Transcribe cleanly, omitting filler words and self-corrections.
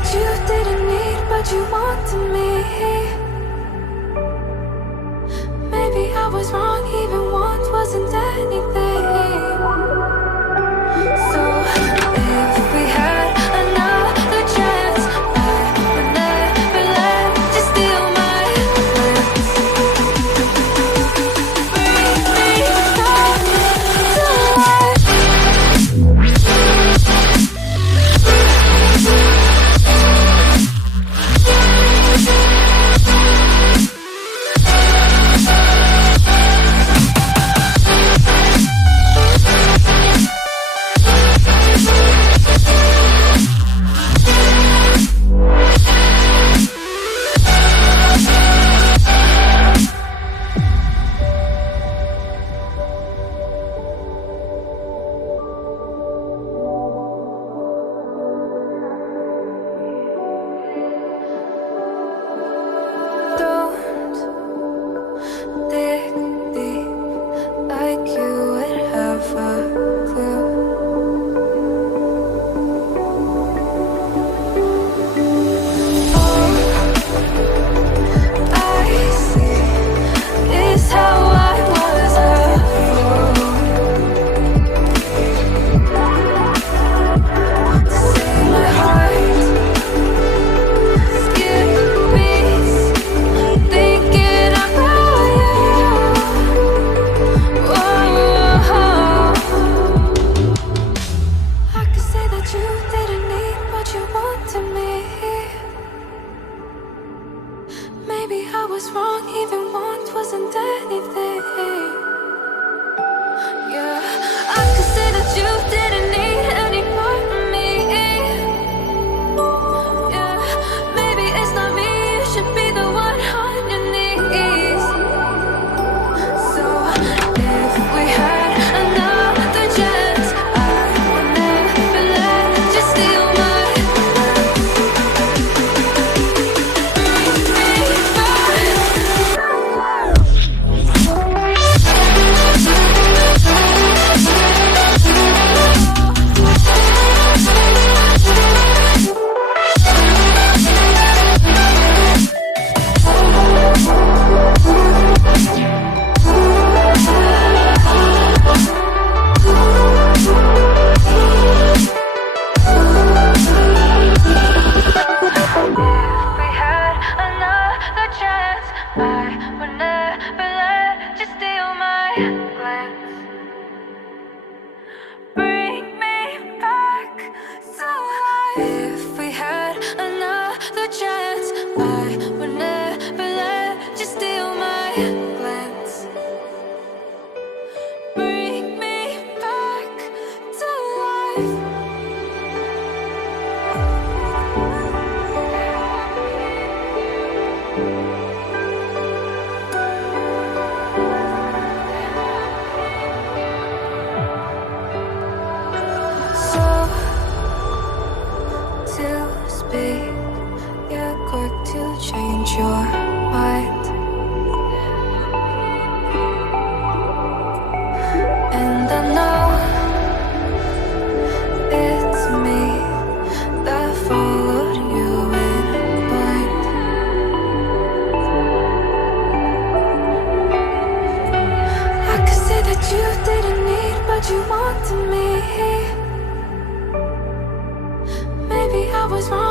that you didn't need, but you wanted me. Maybe I was wrong, even want wasn't anything. So if we had another chance, I would never let you steal my plans. Bring me back to life. Don't dig deep like you would have a clue. All I see is how I was a fool to save my heart. Skip beats, thinking about you. Whoa. I could say that you didn't need, but you wanted me. Maybe I was wrong, even want wasn't anything. Yeah, I could say that you didn't need any part of me. Yeah, maybe it's not me, you should be the one on your knees. So if we had another chance, I would never let you steal my plans. Bring me If we had another chance, I would never let you steal my glance. Bring me back to life. If we had another chance, I would never let you steal my glance. Bring me back to life. So, to speak, you're quick to change your mind. And I know it's me that followed you in blind. I could say that you didn't need, but you wanted me. Maybe I was wrong.